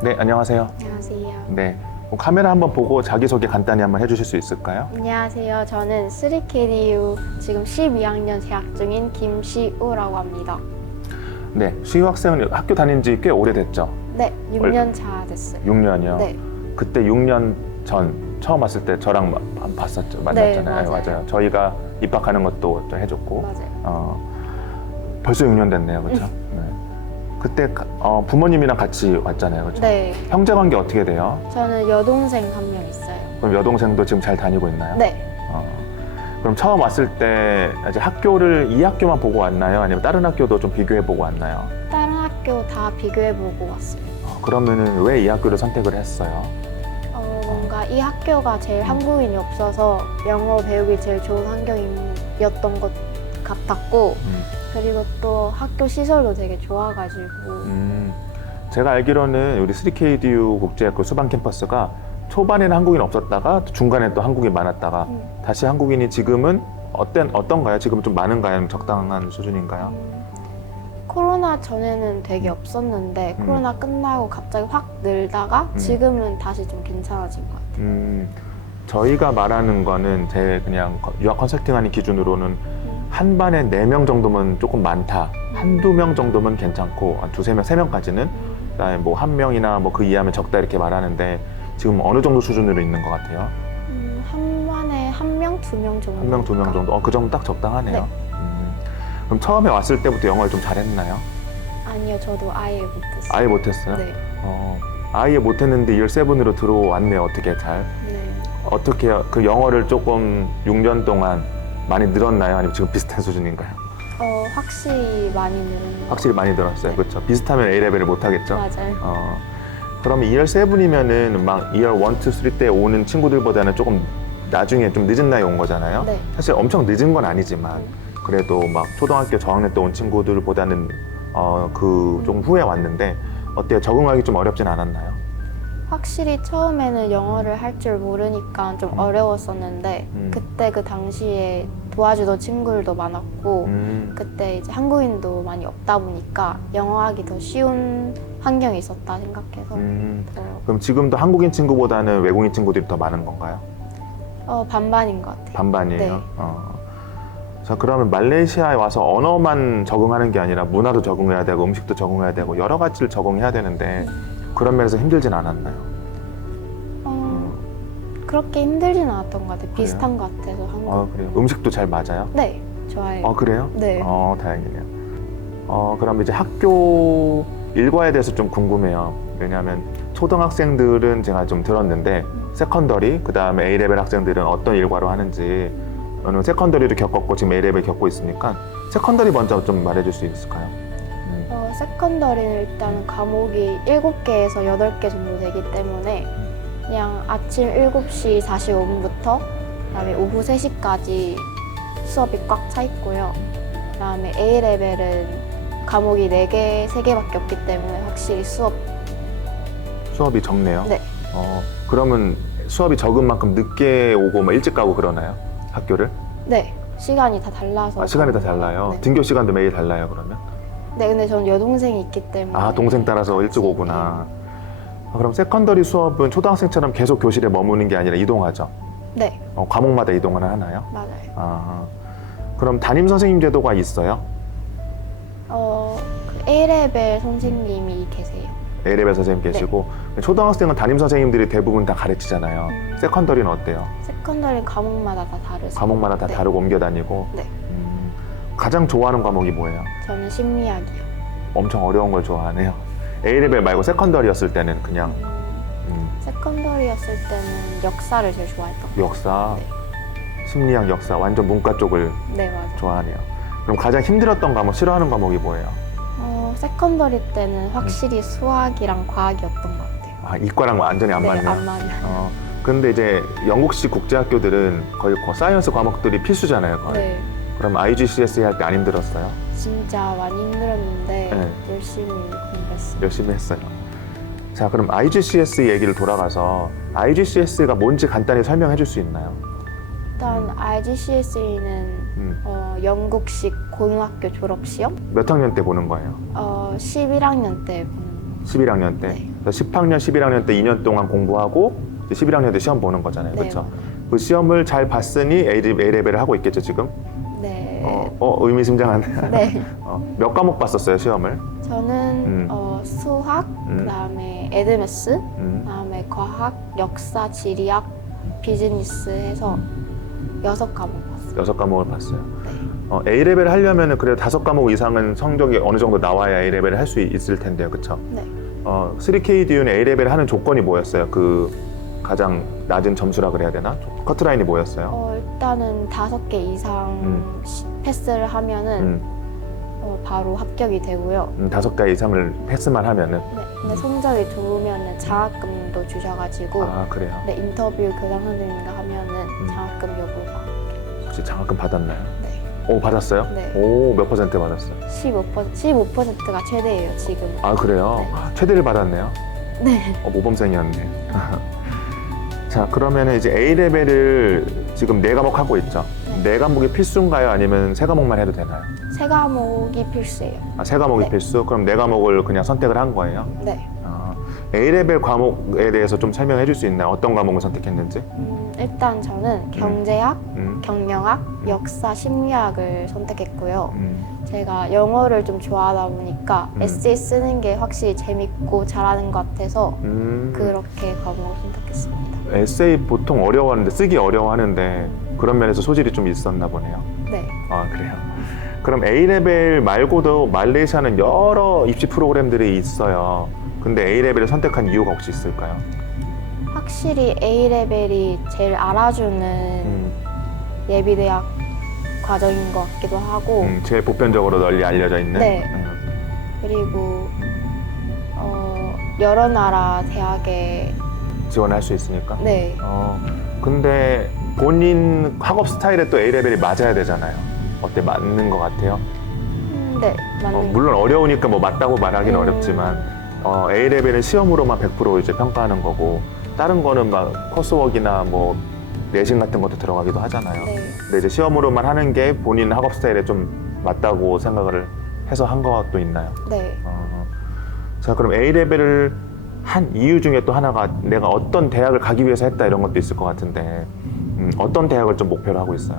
네, 안녕하세요. 안녕하세요. 네, 카메라 한번 보고 자기소개 간단히 한번 해주실 수 있을까요? 안녕하세요. 저는 3KDU 지금 12학년 재학 중인 김시우라고 합니다. 네, 시우 학생은 학교 다닌 지 꽤 오래됐죠? 네, 6년 차 됐어요. 6년이요? 네. 그때 6년 전 처음 왔을 때 저랑 봤었죠? 만났잖아요. 네, 맞아요. 저희가 입학하는 것도 좀 해줬고. 맞아요. 벌써 6년 됐네요, 그렇죠? 네. 그때 부모님이랑 같이 왔잖아요, 그렇죠? 네. 형제 관계 어떻게 돼요? 저는 여동생 한 명 있어요. 그럼 여동생도 지금 잘 다니고 있나요? 네. 그럼 처음 왔을 때 이제 학교를 이 학교만 보고 왔나요? 아니면 다른 학교도 좀 비교해 보고 왔나요? 다른 학교 다 비교해보고 왔어요. 그러면은 왜 이 학교를 선택을 했어요? 뭔가 이 학교가 제일 한국인이 없어서 영어 배우기 제일 좋은 환경이었던 것 같았고, 그리고 또 학교 시설도 되게 좋아가지고. 제가 알기로는 우리 3KDU 국제학교 수방 캠퍼스가 초반에는 한국인 없었다가 중간에 또 한국인 많았다가 다시 한국인이 지금은 어떤가요? 지금 좀 많은가요? 아니면 적당한 수준인가요? 코로나 전에는 되게 없었는데 코로나 끝나고 갑자기 확 늘다가 지금은 다시 좀 괜찮아진 것 같아요. 저희가 말하는 거는 제 그냥 유학 컨설팅하는 기준으로는 한 반에 4명 정도면 조금 많다. 한두 명 정도면 괜찮고 한 두세 명, 세 명까지는 그다음에 뭐 한 명이나 뭐 그 이하면 적다 이렇게 말하는데 지금 어느 정도 수준으로 있는 것 같아요? 한 반에 한 명, 2명 정도. 한 명, 2명 정도? 그 정도 딱 적당하네요. 네. 그럼 처음에 왔을 때부터 영어를 좀 잘했나요? 아니요, 저도 아예 못했어요. 아예 못했어요? 네. 아예 못했는데 17으로 들어왔네요. 어떻게 잘? 네. 어떻게 그 영어를 조금 6년 동안 많이 늘었나요? 아니면 지금 비슷한 수준인가요? 확실히 많이 늘은 것 확실히 많이 늘었어요. 네. 그렇죠. 비슷하면 A레벨을 못 하겠죠? 맞아요. 그러면 27이면은 막 2월 1, 2, 3 때 오는 친구들보다는 조금 나중에 좀 늦은 나이에 온 거잖아요. 네. 사실 엄청 늦은 건 아니지만 그래도 막 초등학교 저학년 때 온 친구들보다는 그 조금 후에 왔는데 어때요? 적응하기 좀 어렵진 않았나요? 확실히 처음에는 영어를 할 줄 모르니까 좀 어려웠었는데 그때 그 당시에 도와주던 친구들도 많았고 그때 이제 한국인도 많이 없다 보니까 영어하기 더 쉬운 환경이 있었다 생각해서 더 그럼 지금도 한국인 친구보다는 외국인 친구들이 더 많은 건가요? 반반인 것 같아요. 반반이에요? 네. 자, 그러면 말레이시아에 와서 언어만 적응하는 게 아니라 문화도 적응해야 되고 음식도 적응해야 되고 여러 가지를 적응해야 되는데 그런 면에서 힘들진 않았나요? 그렇게 힘들진 않았던 것 같아요. 비슷한 것 같아서 한국. 그래요? 음식도 잘 맞아요? 네, 좋아해요. 그래요? 네. 다행이네요. 그럼 이제 학교 일과에 대해서 좀 궁금해요. 왜냐하면 초등학생들은 제가 좀 들었는데 세컨더리, 그 다음에 A레벨 학생들은 어떤 일과로 하는지 저는 세컨더리도 겪었고 지금 A레벨 겪고 있으니까 세컨더리 먼저 좀 말해줄 수 있을까요? 세컨더리는 일단 과목이 7개에서 8개 정도 되기 때문에 그냥 아침 7시 45분부터 그다음에 오후 3시까지 수업이 꽉 차 있고요. 그다음에 A레벨은 과목이 4개, 3개밖에 없기 때문에 확실히 수업이 적네요? 네. 그러면 수업이 적은 만큼 늦게 오고 뭐 일찍 가고 그러나요? 학교를? 네, 시간이 다 달라서. 시간이 다 달라요? 네. 등교 시간도 매일 달라요, 그러면? 네, 근데 전 여동생이 있기 때문에. 동생 따라서 일찍 오구나. 그럼 세컨더리 수업은 초등학생처럼 계속 교실에 머무는 게 아니라 이동하죠? 네, 과목마다 이동을 하나요? 맞아요. 그럼 담임 선생님 제도가 있어요? 그 A레벨 선생님이 계세요. A레벨 선생님 계시고 초등학생은 담임 선생님들이 대부분 다 가르치잖아요. 세컨더리는 어때요? 세컨더리 과목마다 다 다르세요. 과목마다 다 네. 다르고 옮겨 다니고 네, 가장 좋아하는 과목이 뭐예요? 저는 심리학이요. 엄청 어려운 걸 좋아하네요. A레벨 말고 세컨더리였을 때는 그냥 세컨더리였을 때는 역사를 제일 좋아했던 것 역사, 네. 심리학 역사 완전 문과 쪽을 같아요. 네, 맞아요. 좋아하네요. 그럼 가장 힘들었던 과목, 싫어하는 과목이 뭐예요? 세컨더리 때는 확실히 수학이랑 과학이었던 것 같아요. 이과랑 완전히 안 네, 맞네요. 안 맞아요. 근데 이제 영국식 국제학교들은 거의 사이언스 과목들이 필수잖아요. 거의. 네, 그럼 IGCSE 할 때 안 힘들었어요? 진짜 많이 힘들었는데 네. 열심히 공부했어요. 열심히 했어요. 자, 그럼 IGCSE 얘기를 돌아가서 IGCSE가 뭔지 간단히 설명해 줄 수 있나요? 일단 IGCSE는 영국식 고등학교 졸업시험? 몇 학년 때 보는 거예요? 11학년 때 보는 11학년 때? 네. 그래서 10학년, 11학년 때 2년 동안 공부하고 이제 11학년 때 시험 보는 거잖아요. 네. 그렇죠? 그 시험을 잘 봤으니 A레벨을 하고 있겠죠, 지금? 네. 의미심장하네. 네. 몇 과목 봤었어요, 시험을? 저는 수학, 그다음에 에드메스, 그다음에 과학, 역사, 지리학, 비즈니스 해서 6과목 봤어요. 6과목을 봤어요. 네. A레벨 하려면 그래도 5과목 이상은 성적이 어느 정도 나와야 A레벨을 할 수 있을 텐데요, 그렇죠? 네. 3KDU는 A레벨 하는 조건이 뭐였어요? 그 가장 낮은 점수라 그래야 되나? 커트라인이 뭐였어요? 일단은 5개 이상 패스를 하면은 바로 합격이 되고요. 5개 이상을 패스만 하면은. 네. 근데 성적이 좋으면은 장학금도 주셔가지고 아, 그래요? 네, 인터뷰 교장 선생님과 하면은 장학금 여부가 혹시 장학금 받았나요? 네. 오, 받았어요? 네. 오, 몇 퍼센트 받았어요? 15%가 최대예요, 지금. 아, 그래요? 네. 최대를 받았네요? 네. 모범생이었네. 자, 그러면 이제 A레벨을 지금 4과목 하고 있죠? 네. 4과목이 필수인가요? 아니면 3과목만 해도 되나요? 3과목이 필수예요. 3과목이 네. 필수? 그럼 4과목을 그냥 선택을 한 거예요? 네. A레벨 과목에 대해서 좀 설명해 줄 수 있나요? 어떤 과목을 선택했는지? 일단 저는 경제학, 경영학, 역사, 심리학을 선택했고요. 제가 영어를 좀 좋아하다 보니까 에세이 쓰는 게 확실히 재밌고 잘하는 것 같아서 그렇게 과목을 선택했습니다. 에세이 보통 어려워하는데, 쓰기 어려워하는데 그런 면에서 소질이 좀 있었나 보네요. 네. 아, 그래요? 그럼 A레벨 말고도 말레이시아는 여러 입시 프로그램들이 있어요. 근데 A레벨을 선택한 이유가 혹시 있을까요? 확실히 A레벨이 제일 알아주는 예비대학 과정인 것 같기도 하고 제일 보편적으로 널리 알려져 있는? 네. 그리고 여러 나라 대학에 지원할 수 있으니까? 네. 근데 본인 학업 스타일에 또 A레벨이 맞아야 되잖아요. 어때? 맞는 것 같아요? 네, 맞는 물론 어려우니까 뭐 맞다고 말하기는 어렵지만 A레벨은 시험으로만 100% 이제 평가하는 거고 다른 거는 막 코스웍이나 뭐 내신 같은 것도 들어가기도 하잖아요. 네. 근데 이제 시험으로만 하는 게 본인 학업 스타일에 좀 맞다고 생각을 해서 한 것도 있나요? 네. 자, 그럼 A레벨을 한 이유 중에 또 하나가 내가 어떤 대학을 가기 위해서 했다 이런 것도 있을 것 같은데 어떤 대학을 좀 목표로 하고 있어요?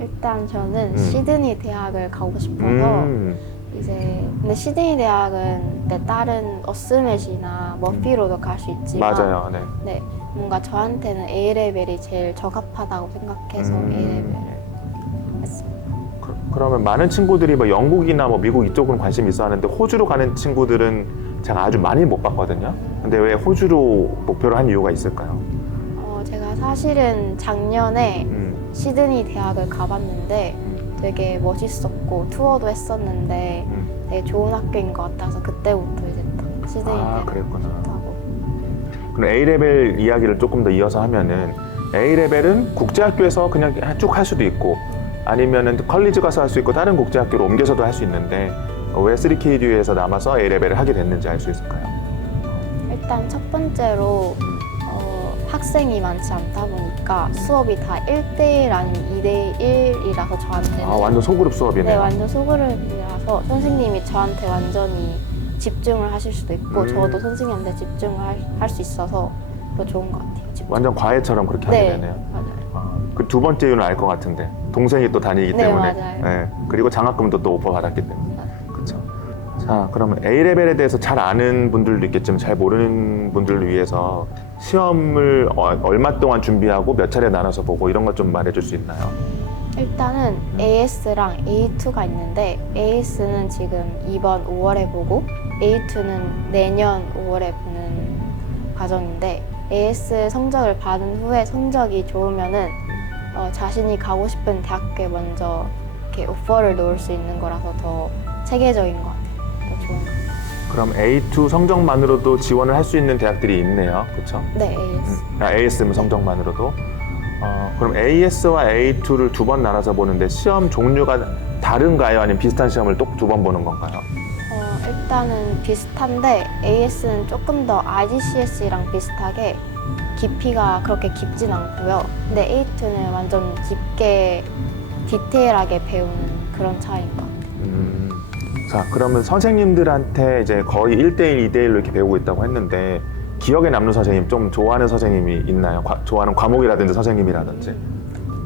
일단 저는 시드니 대학을 가고 싶어서 이제 근데 시드니 대학은 다른 어스맷이나 머피로도 갈 수 있지만 맞아요. 네. 네, 뭔가 저한테는 A레벨이 제일 적합하다고 생각해서 A레벨을 했습니다. 그러면 많은 친구들이 뭐 영국이나 뭐 미국 이쪽은 관심이 있어 하는데 호주로 가는 친구들은 제가 아주 많이 못 봤거든요. 근데 왜 호주로 목표로 한 이유가 있을까요? 제가 사실은 작년에 시드니 대학을 가봤는데 되게 멋있었고 투어도 했었는데 되게 좋은 학교인 것 같아서 그때부터 이제 딱 시드니 대학 그랬구나. 좋다고. 그럼 A레벨 이야기를 조금 더 이어서 하면은 A레벨은 국제학교에서 그냥 쭉 할 수도 있고 아니면은 컬리지 가서 할 수 있고 다른 국제학교로 옮겨서도 할 수 있는데 왜 3KDU에서 남아서 A레벨을 하게 됐는지 알 수 있을까요? 일단 첫 번째로 학생이 많지 않다 보니까 수업이 다 1대1 아니면 2대1이라서 저한테는 완전 소그룹 수업이네요. 네, 완전 소그룹이라서 선생님이 저한테 완전히 집중을 하실 수도 있고 저도 선생님한테 집중을 할 수 있어서 더 좋은 것 같아요. 집중. 완전 과외처럼 그렇게 하게 되네요. 맞아요. 그 두 번째 이유는 알 것 같은데 동생이 또 다니기 네, 때문에 맞아요. 네, 그리고 장학금도 또 오퍼 받았기 때문에 그렇죠. 자, 그러면 A레벨에 대해서 잘 아는 분들도 있겠지만 잘 모르는 분들을 위해서 시험을 얼마 동안 준비하고 몇 차례 나눠서 보고 이런 것 좀 말해줄 수 있나요? 일단은 AS랑 A2가 있는데 AS는 지금 이번 5월에 보고 A2는 내년 5월에 보는 과정인데 AS 성적을 받은 후에 성적이 좋으면은 자신이 가고 싶은 대학교에 먼저 이렇게 오퍼를 놓을 수 있는 거라서 더 체계적인 것 같아요. 더 좋은 것 같아요. 그럼 A2 성적만으로도 지원을 할 수 있는 대학들이 있네요. 그렇죠? 네, AS. AS면 성적만으로도. 그럼 AS와 A2를 두 번 나눠서 보는데 시험 종류가 다른가요? 아니면 비슷한 시험을 또 두 번 보는 건가요? 일단은 비슷한데 AS는 조금 더 IGCSE랑 비슷하게 깊이가 그렇게 깊진 않고요. 근데 A2는 완전 깊게 디테일하게 배우는 그런 차이인 것 같아요. 자, 그러면 선생님들한테 이제 거의 1대1, 2대1로 이렇게 배우고 있다고 했는데 기억에 남는 선생님, 좀 좋아하는 선생님이 있나요? 좋아하는 과목이라든지 선생님이라든지.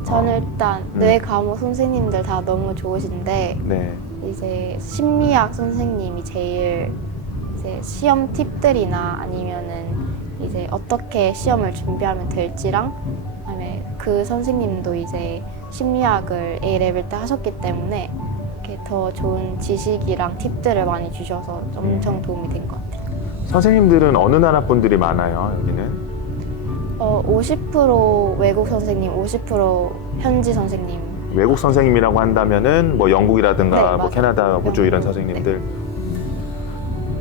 저는 일단 뇌 과목 선생님들 다 너무 좋으신데 네. 이제 심리학 선생님이 제일 이제 시험 팁들이나 아니면은 이제 어떻게 시험을 준비하면 될지랑 그다음에 그 선생님도 이제 심리학을 A레벨 때 하셨기 때문에 이렇게 더 좋은 지식이랑 팁들을 많이 주셔서 엄청 도움이 된 것 같아요. 선생님들은 어느 나라 분들이 많아요, 여기는? 50% 외국 선생님, 50% 현지 선생님. 외국 선생님이라고 한다면은 뭐 영국이라든가 네, 뭐 맞아요. 캐나다, 호주 이런 영국, 선생님들.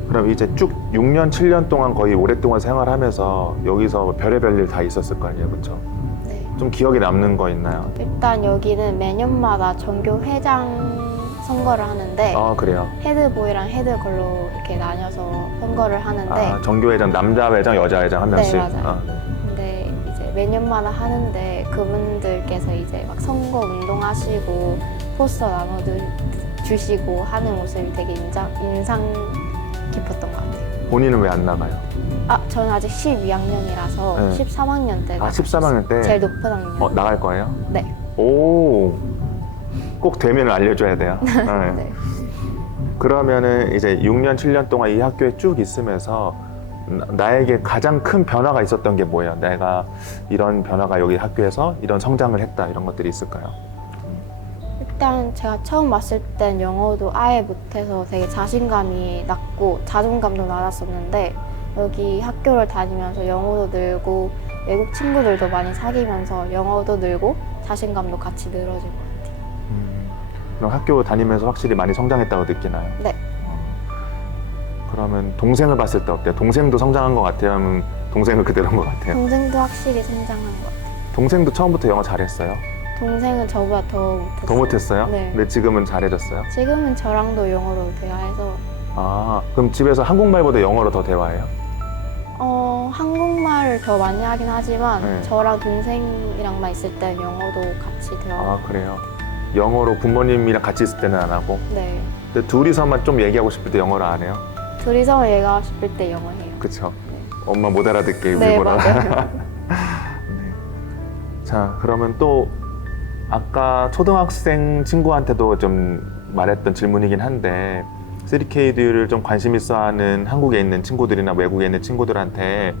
그럼 이제 쭉 6년, 7년 동안 거의 오랫동안 생활하면서 여기서 별의별 일 다 있었을 거 아니에요, 그렇죠? 네. 좀 기억에 남는 거 있나요? 일단 여기는 매년마다 전교 회장 선거를 하는데 아, 그래요? 헤드보이랑 헤드걸로 이렇게 나뉘어서 선거를 하는데 아, 정교회장, 남자회장, 여자회장 한 명씩. 네, 맞아요. 아, 네. 근데 이제 매년마다 하는데 그분들께서 이제 막 선거 운동하시고 포스터 나눠주시고 하는 모습이 되게 인상 깊었던 것 같아요. 본인은 왜 안 나가요? 저는 아직 12학년이라서 네. 13학년 때 아, 13학년 때? 제일 높은 학년. 나갈 거예요? 네. 오, 꼭 되면 알려줘야 돼요. 네. 네. 그러면은 이제 6년, 7년 동안 이 학교에 쭉 있으면서 나에게 가장 큰 변화가 있었던 게 뭐예요? 내가 이런 변화가 여기 학교에서 이런 성장을 했다, 이런 것들이 있을까요? 일단 제가 처음 왔을 땐 영어도 아예 못해서 되게 자신감이 낮고 자존감도 낮았었는데 여기 학교를 다니면서 영어도 늘고 외국 친구들도 많이 사귀면서 영어도 늘고 자신감도 같이 늘어진 것 같아요. 그럼 학교 다니면서 확실히 많이 성장했다고 느끼나요? 네. 그러면 동생을 봤을 때 어때요? 동생도 성장한 것 같아요? 아니면 동생은 그대로인 것 같아요? 동생도 확실히 성장한 것 같아요. 동생도 처음부터 영어 잘했어요? 동생은 저보다 더 못했어요. 더 못했어요? 네. 근데 지금은 잘해졌어요? 지금은 저랑도 영어로 대화해서 아, 그럼 집에서 한국말보다 영어로 더 대화해요? 한국말을 더 많이 하긴 하지만 네. 저랑 동생이랑만 있을 때 영어도 같이 대화. 아, 그래요? 영어로 부모님이랑 같이 있을 때는 안 하고? 네. 근데 둘이서만 좀 얘기하고 싶을 때 영어를 안 해요? 둘이서 얘기하고 싶을 때 영어 해요. 그쵸? 네. 엄마 못 알아듣게 네, 일부러. 맞아요. 자, 그러면 또 아까 초등학생 친구한테도 좀 말했던 질문이긴 한데 3KDU를 좀 관심 있어 하는 한국에 있는 친구들이나 외국에 있는 친구들한테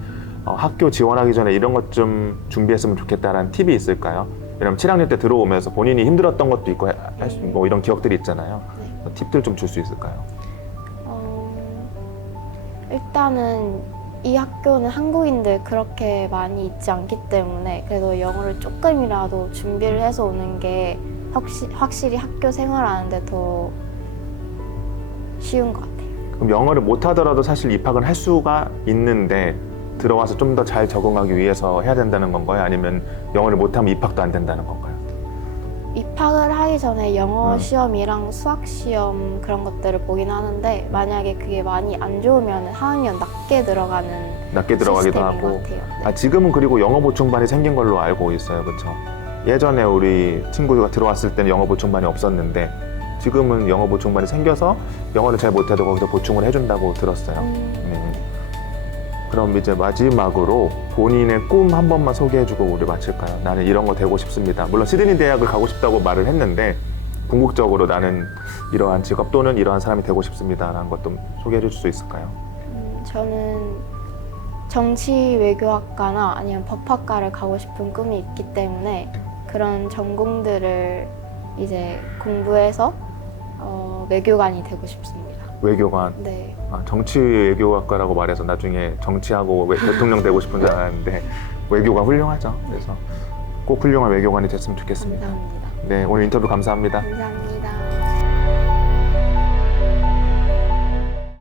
학교 지원하기 전에 이런 것 좀 준비했으면 좋겠다라는 팁이 있을까요? 왜냐면 7학년 때 들어오면서 본인이 힘들었던 것도 있고 뭐 이런 기억들이 있잖아요. 네. 팁들 좀 줄 수 있을까요? 일단은 이 학교는 한국인들 그렇게 많이 있지 않기 때문에 그래도 영어를 조금이라도 준비를 해서 오는 게 확실히 학교 생활하는데 더 쉬운 것 같아요. 그럼 영어를 못 하더라도 사실 입학은 할 수가 있는데 들어와서 좀 더 잘 적응하기 위해서 해야 된다는 건가요? 아니면 영어를 못하면 입학도 안 된다는 건가요? 입학을 하기 전에 영어 시험이랑 수학 시험 그런 것들을 보긴 하는데 만약에 그게 많이 안 좋으면 하학년 낮게 들어가기도 시스템인 하고. 것 같아요. 네. 아, 지금은 그리고 영어 보충반이 생긴 걸로 알고 있어요. 그렇죠? 예전에 우리 친구가 들어왔을 때는 영어 보충반이 없었는데 지금은 영어 보충반이 생겨서 영어를 잘 못해도 거기서 보충을 해준다고 들었어요. 그럼 이제 마지막으로 본인의 꿈 한 번만 소개해주고 우리 마칠까요? 나는 이런 거 되고 싶습니다. 물론 시드니 대학을 가고 싶다고 말을 했는데 궁극적으로 나는 이러한 직업 또는 이러한 사람이 되고 싶습니다라는 것 좀 소개해 줄 수 있을까요? 저는 정치 외교학과나 아니면 법학과를 가고 싶은 꿈이 있기 때문에 그런 전공들을 이제 공부해서 외교관이 되고 싶습니다. 외교관. 네. 아, 정치 외교학과라고 말해서 나중에 정치하고 대통령 되고 싶은 줄 알았는데 외교가 훌륭하죠. 그래서 꼭 훌륭한 외교관이 됐으면 좋겠습니다. 감사합니다. 네, 오늘 인터뷰 감사합니다. 감사합니다.